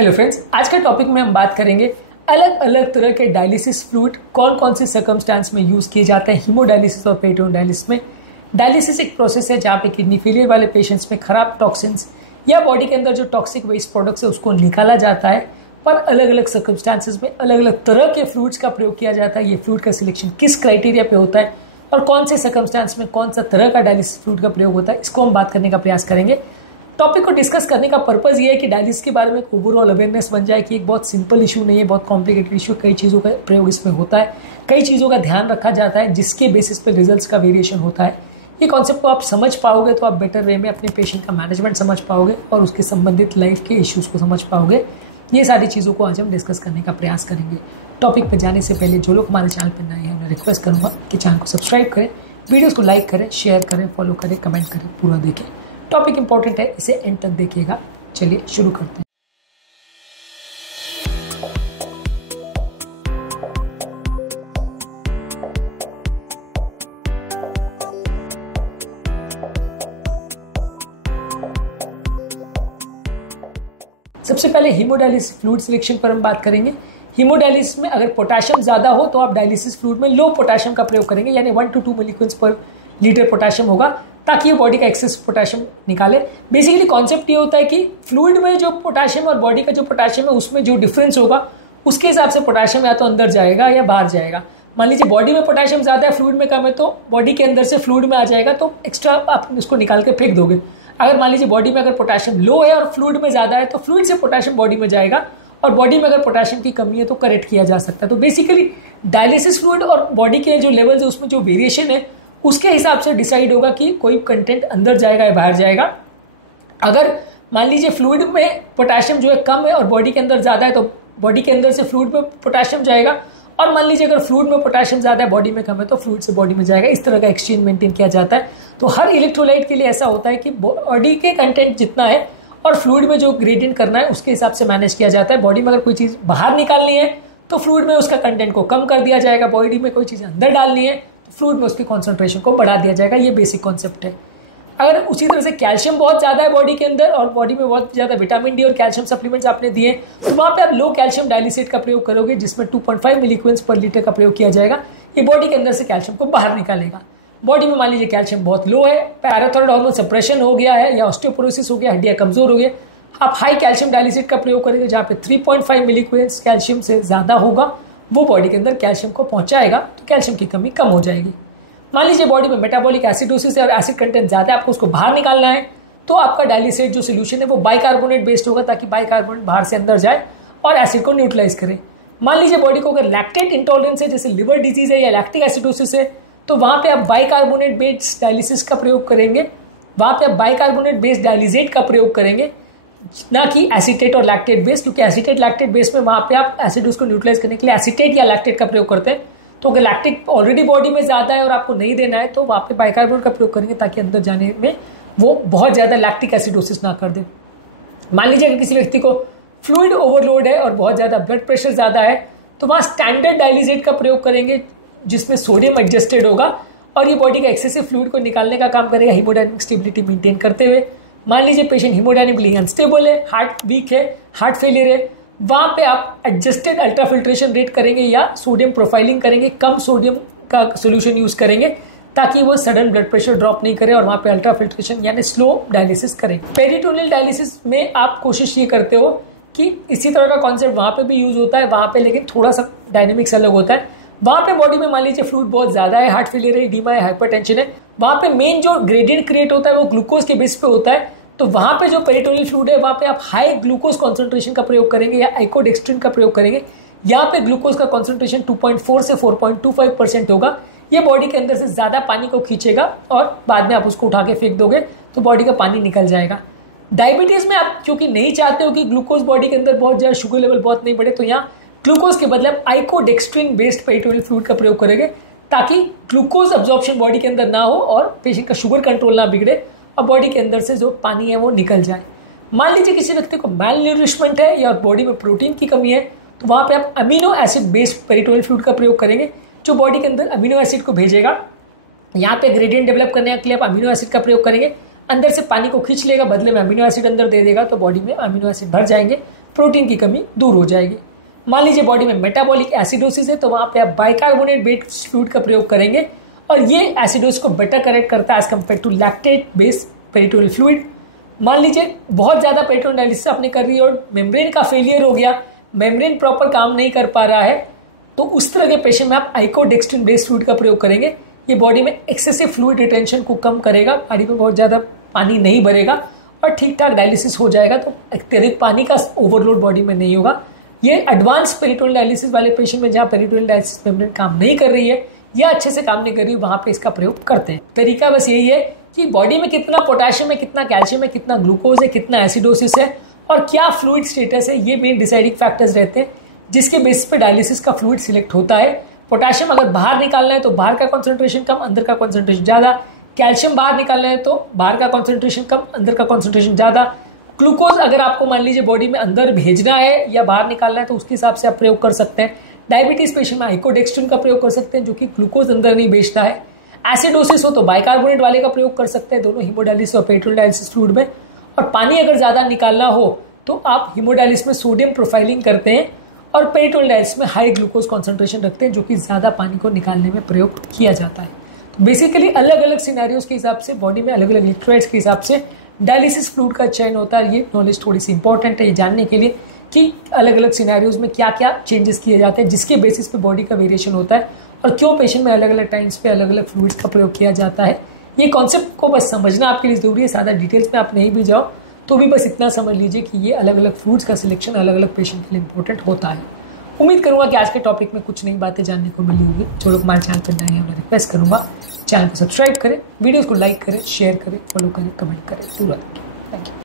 Hello friends, आज के topic में हम बात करेंगे अलग अलग तरह के डायलिसिस फ्लूइड कौन कौन से सर्कमस्टांस में यूज़ किए जाते हैं हीमोडायलिसिस और पेरिटोनियल डायलिसिस में। डायलिसिस एक प्रोसेस है जहाँ पे किडनी फेलियर वाले पेशेंट्स में खराब टॉक्सिन्स या बॉडी के अंदर जो टॉक्सिक वेस्ट प्रोडक्ट्स है उसको निकाला जाता है। पर अलग अलग सर्कमस्टांसेस में अलग अलग तरह के फ्लूइड्स का प्रयोग किया जाता है। ये फ्लूइड का सिलेक्शन किस क्राइटेरिया पे होता है और कौन से सर्कमस्टांस में कौन सा तरह का डायलिसिस फ्लूइड का प्रयोग होता है, इसको हम बात करने का प्रयास करेंगे। टॉपिक को डिस्कस करने का पर्पस ये है कि डायलिसिस के बारे में एक ओवरऑल अवेयरनेस बन जाए कि एक बहुत सिंपल इशू नहीं है, बहुत कॉम्प्लिकेटेड इशू, कई चीज़ों का प्रयोग इसमें होता है, कई चीज़ों का ध्यान रखा जाता है जिसके बेसिस पे रिजल्ट्स का वेरिएशन होता है। ये कॉन्सेप्ट को आप समझ पाओगे तो आप बेटर वे में अपने पेशेंट का मैनेजमेंट समझ पाओगे और उसके संबंधित लाइफ के इश्यूज़ को समझ पाओगे। ये सारी चीज़ों को आज हम डिस्कस करने का प्रयास करेंगे। टॉपिक पर जाने से पहले जो लोग हमारे चैनल पर नए हैं मैं रिक्वेस्ट करूँगा कि चैनल को सब्सक्राइब करें, वीडियोज़ को लाइक करें, शेयर करें, फॉलो करें, कमेंट करें, पूरा देखें। टॉपिक इंपॉर्टेंट है, इसे एंड तक देखिएगा। चलिए शुरू करते हैं। सबसे पहले हीमोडायलिसिस फ्लूइड सिलेक्शन पर हम बात करेंगे। हीमोडायलिसिस में अगर पोटेशियम ज्यादा हो तो आप डायलिसिस फ्लूइड में लो पोटेशियम का प्रयोग करेंगे, यानी 1 to 2 मिलीग्राम पर लीटर पोटेशियम होगा ताकि ये बॉडी का एक्सेस पोटेशियम निकाले। बेसिकली कॉन्सेप्ट ये होता है कि फ्लूइड में जो पोटेशियम और बॉडी का जो पोटेशियम है उसमें जो डिफरेंस होगा उसके हिसाब से पोटेशियम या तो अंदर जाएगा या बाहर जाएगा। मान लीजिए बॉडी में पोटेशियम ज्यादा है, फ्लूइड में कम है, तो बॉडी के अंदर से फ्लूइड में आ जाएगा, तो एक्स्ट्रा आप उसको निकाल के फेंक दोगे। अगर मान लीजिए बॉडी में अगर पोटेशियम लो है और फ्लूइड में ज्यादा है तो फ्लूइड से पोटेशियम बॉडी में जाएगा, और बॉडी में अगर पोटेशियम की कमी है तो करेक्ट किया जा सकता है। तो बेसिकली डायलिसिस फ्लूइड और बॉडी के जो लेवल्स है उसमें जो वेरिएशन है उसके हिसाब से डिसाइड होगा कि कोई कंटेंट अंदर जाएगा या बाहर जाएगा। अगर मान लीजिए फ्लूइड में पोटेशियम जो है कम है और बॉडी के अंदर ज्यादा है तो बॉडी के अंदर से फ्लूइड में पोटेशियम जाएगा, और मान लीजिए अगर फ्लूइड में पोटेशियम ज्यादा है बॉडी में कम है तो फ्लूइड से बॉडी में जाएगा। इस तरह का एक्सचेंज मेंटेन किया जाता है। तो हर इलेक्ट्रोलाइट के लिए ऐसा होता है कि बॉडी के कंटेंट जितना है और फ्लूइड में जो ग्रेडियंट करना है उसके हिसाब से मैनेज किया जाता है। बॉडी में अगर कोई चीज बाहर निकालनी है तो फ्लूइड में उसका कंटेंट को कम कर दिया जाएगा, बॉडी में कोई चीज अंदर डालनी है तो फ्लूइड में उसकी कॉन्सेंट्रेशन को बढ़ा दिया जाएगा। ये बेसिक कॉन्सेप्ट है। अगर उसी तरह से कैल्शियम बहुत ज्यादा है बॉडी के अंदर और बॉडी में बहुत ज्यादा विटामिन डी और कैल्शियम सप्लीमेंट्स आपने दिए तो वहां पे आप लो कैल्शियम डायलिसेट का प्रयोग करोगे जिसमें 2.5 मिलीग्राम पर लीटर का प्रयोग किया जाएगा। ये बॉडी के अंदर से कैल्शियम को बाहर निकालेगा। बॉडी में मान लीजिए कैल्शियम बहुत लो है, पैराथायरॉइड हार्मोन सप्रेशन हो गया है या ऑस्टियोपोरोसिस हो गया, हड्डियां कमजोर हो गई, आप हाई कैल्शियम डायलिसेट का प्रयोग करेंगे जहां पे 3.5 मिलीग्राम कैल्शियम से ज्यादा होगा, वो बॉडी के अंदर कैल्शियम को पहुंचाएगा तो कैल्शियम की कमी कम हो जाएगी। मान लीजिए बॉडी में मेटाबॉलिक एसिडोसिस है और एसिड कंटेंट ज्यादा है, आपको उसको बाहर निकालना है तो आपका डायलिसेट जो सोल्यूशन है वो बाइकार्बोनेट बेस्ड होगा ताकि बाइकार्बोनेट बाहर से अंदर जाए और एसिड को न्यूट्रलाइज करे। मान लीजिए बॉडी को अगर लैक्टेट इंटॉलरेंस है जैसे लिवर डिजीज है या लैक्टिक एसिडोसिस है तो वहां पे आप बाइकार्बोनेट बेस्ड डायलिसिस का प्रयोग करेंगे, वहां पे आप बाइकार्बोनेट बेस्ड डायलिजेट का प्रयोग करेंगे, ना कि एसिटेट और लैक्टेट बेस्ड, क्योंकि एसिटेट लैक्टेट बेस्ड में वहां पे आप एसिडोस को न्यूट्रलाइज करने के लिए एसिटेट या लैक्टेट का प्रयोग करते हैं। तो अगर लैक्टेट ऑलरेडी बॉडी में ज्यादा है और आपको नहीं देना है तो वहां पे बाइकार्बोनेट का प्रयोग करेंगे ताकि अंदर जाने में वो बहुत ज्यादा लैक्टिक एसिडोसिस ना कर दे। मान लीजिए अगर किसी व्यक्ति को फ्लूइड ओवरलोड है और बहुत ज्यादा ब्लड प्रेशर ज्यादा है तो वहां स्टैंडर्ड डायलिजेट का प्रयोग करेंगे जिसमें सोडियम एडजस्टेड होगा और ये बॉडी का एक्सेसिव फ्लूइड को निकालने का काम करेगा हीमोडायनेमिक स्टेबिलिटी मेंटेन करते हुए। मान लीजिए पेशेंट हीमोडायनेमिकली अनस्टेबल है, हार्ट वीक है, हार्ट फेलियर है, वहां पे आप एडजस्टेड अल्ट्राफिल्ट्रेशन रेट करेंगे या सोडियम प्रोफाइलिंग करेंगे, कम सोडियम का सोल्यूशन यूज करेंगे ताकि वो सडन ब्लड प्रेशर ड्रॉप नहीं करे और वहां पे अल्ट्राफिल्ट्रेशन यानी स्लो डायलिसिस करें। पेरिटोनियल डायलिसिस में आप कोशिश ये करते हो कि इसी तरह का कॉन्सेप्ट वहां पे भी यूज होता है, वहां पे लेकिन थोड़ा सा डायनेमिक्स अलग होता है। वहां पे बॉडी में मान लीजिए फ्लूइड बहुत ज्यादा है, हार्ट फेलियर है, एडिमा है, हाइपरटेंशन है, वहां पे मेन जो ग्रेडियंट क्रिएट होता है वो ग्लूकोज के बेस पे होता है। तो वहां पे जो पेरिटोनियल फ्लूइड है वहां पे आप हाई ग्लूकोज कॉन्सेंट्रेशन का प्रयोग करेंगे या आइकोडेक्स्ट्रिन का प्रयोग करेंगे। यहाँ पे ग्लूकोज का कॉन्सेंट्रेशन 2.4 से 4.25% होगा। ये बॉडी के अंदर से ज्यादा पानी को खींचेगा और बाद में आप उसको उठा के फेंक दोगे तो बॉडी का पानी निकल जाएगा। डायबिटीज में आप क्योंकि नहीं चाहते हो कि ग्लूकोज बॉडी के अंदर बहुत ज्यादा शुगर लेवल बहुत नहीं बढ़े तो यहाँ ग्लूकोज के बदले आप आइकोडेक्स्ट्रिन बेस्ड पेरिटोनियल फ्लूइड का प्रयोग करेंगे ताकि ग्लूकोज अब्जॉर्प्शन बॉडी के अंदर ना हो और पेशेंट का शुगर कंट्रोल ना बिगड़े और बॉडी के अंदर से जो पानी है वो निकल जाए। मान लीजिए किसी व्यक्ति को मैल न्यूट्रिशमेंट है या बॉडी में प्रोटीन की कमी है तो वहां पे आप amino acid based peritoneal fluid का प्रयोग करेंगे जो बॉडी के अंदर अमीनो एसिड को भेजेगा। यहाँ पे ग्रेडियंट डेवलप करने के लिए आप अमीनो एसिड का प्रयोग करेंगे, अंदर से पानी को खींच लेगा, बदले में अमीनो एसिड अंदर दे देगा तो बॉडी में अमीनो एसिड भर जाएंगे, प्रोटीन की कमी दूर हो जाएगी। मान लीजिए बॉडी में मेटाबॉलिक एसिडोसिस है, तो वहां पे आप बाइकार्बोनेट बेस्ड फ्लूइड का प्रयोग करेंगे और ये एसिडोसिस को बेटर करेक्ट करता है as compare to lactate based peritoneal fluid. मान लीजिए बहुत ज्यादा पेरिटोनियल डायलिसिस आपने कर रही है और मेम्ब्रेन का फेलियर हो गया, मेम्ब्रेन प्रॉपर काम नहीं कर पा रहा है, तो उस तरह के पेशेंट में आप आइकोडेक्स्ट्रिन बेस्ड फ्लूइड का प्रयोग करेंगे। ये बॉडी में एक्सेसिव फ्लूइड रिटेंशन को कम करेगा, बॉडी में बहुत ज्यादा पानी नहीं भरेगा और ठीक ठाक डायलिसिस हो जाएगा, तो अत्यधिक पानी का ओवरलोड बॉडी में नहीं होगा। ये एडवांस पेरिटोनियल डायलिसिस वाले पेशेंट में जहां पेरिटोनियल डायलिसिस मेम्ब्रेन काम नहीं कर रही है या अच्छे से काम नहीं कर रही है, वहां पे इसका प्रयोग करते हैं। तरीका बस यही है कि बॉडी में कितना पोटेशियम है, कितना कैल्शियम है, कितना ग्लूकोज है, कितना एसिडोसिस है और क्या फ्लूइड स्टेटस है, ये मेन डिसाइडिंग फैक्टर्स रहते हैं जिसके बेसिस पे डायलिसिस का फ्लूइड सिलेक्ट होता है। पोटेशियम अगर बाहर निकालना है तो बाहर का कॉन्सेंट्रेशन कम, अंदर का कॉन्सेंट्रेशन ज्यादा। कैल्शियम बाहर निकालना है तो बाहर का कॉन्सेंट्रेशन कम, अंदर का कॉन्सेंट्रेशन ज्यादा। ग्लूकोज अगर आपको मान लीजिए बॉडी में अंदर भेजना है या बाहर निकालना है तो उसके हिसाब से आप प्रयोग कर सकते हैं। डायबिटीज पेशेंट में आइकोडेक्स्ट्रिन का प्रयोग कर सकते हैं जो कि ग्लूकोज अंदर नहीं भेजता है। एसिडोसिस हो तो बाइकार्बोनेट वाले का प्रयोग कर सकते हैं, दोनों हीमोडायलिसिस और पेरिटोनियल डायलिसिस फ्लूइड में। और पानी अगर ज्यादा निकालना हो तो आप हीमोडायलिसिस में सोडियम प्रोफाइलिंग करते हैं और पेरिटोनियल डायलिसिस में हाई ग्लूकोज कॉन्सेंट्रेशन रखते हैं जो कि ज्यादा पानी को निकालने में प्रयोग किया जाता है। तो बेसिकली अलग अलग सिनेरियोज के हिसाब से बॉडी में अलग अलग इलेक्ट्रोलाइट्स के हिसाब से डायलिसिस फ्लूइड का चयन होता है। ये नॉलेज थोड़ी सी इंपॉर्टेंट है ये जानने के लिए कि अलग अलग सिनेरियोज में क्या क्या चेंजेस किए जाते हैं जिसके बेसिस पे बॉडी का वेरिएशन होता है और क्यों पेशेंट में अलग अलग टाइम्स पे अलग अलग फ्लूइड्स का प्रयोग किया जाता है। ये कॉन्सेप्ट को बस समझना आपके लिए जरूरी है, ज़्यादा डिटेल्स में आप नहीं भी जाओ तो भी बस इतना समझ लीजिए कि ये अलग अलग फ्लूइड्स का सिलेक्शन अलग अलग पेशेंट के लिए इंपॉर्टेंट होता है। उम्मीद करूंगा कि आज के टॉपिक में कुछ नई बातें जानने को मिली होगी। जो लोग हमारे चैनल पर नए हैं मैं रिक्वेस्ट करूंगा चैनल को सब्सक्राइब करें, वीडियोस को लाइक करें, शेयर करें, फॉलो करें, कमेंट करें, पूरा। Thank you.